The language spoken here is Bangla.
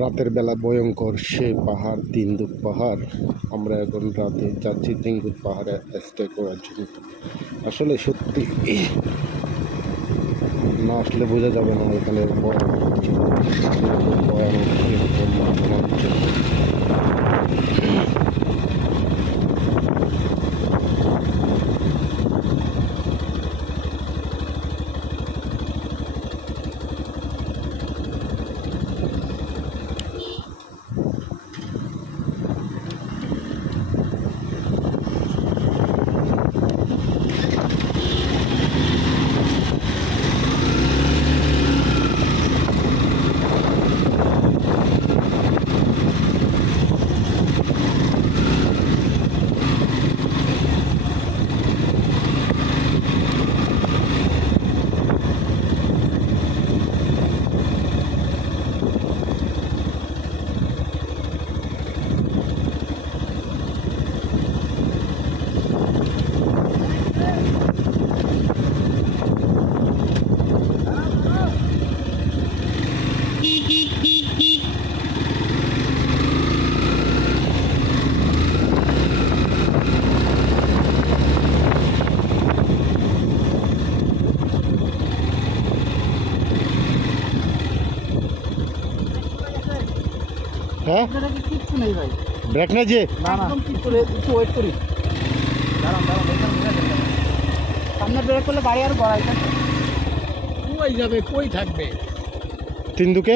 রাতের বেলা ভয়ঙ্কর সে পাহাড়, তিনদুক পাহাড়। আমরা এখন রাতে যাচ্ছি তিনদুক পাহাড়ে স্টে করার জন্য। আসলে সত্যি না আসলে বোঝা যাবে না এখানে হ্যাঁ কিচ্ছু নেই ভাই, ব্রেক না যে একদম ঠিক করে একটু ওয়েট করি। সামনে ব্রেক করলে গাড়ি আর গড়াই ওই যাবে, কই থাকবে তিনদুকে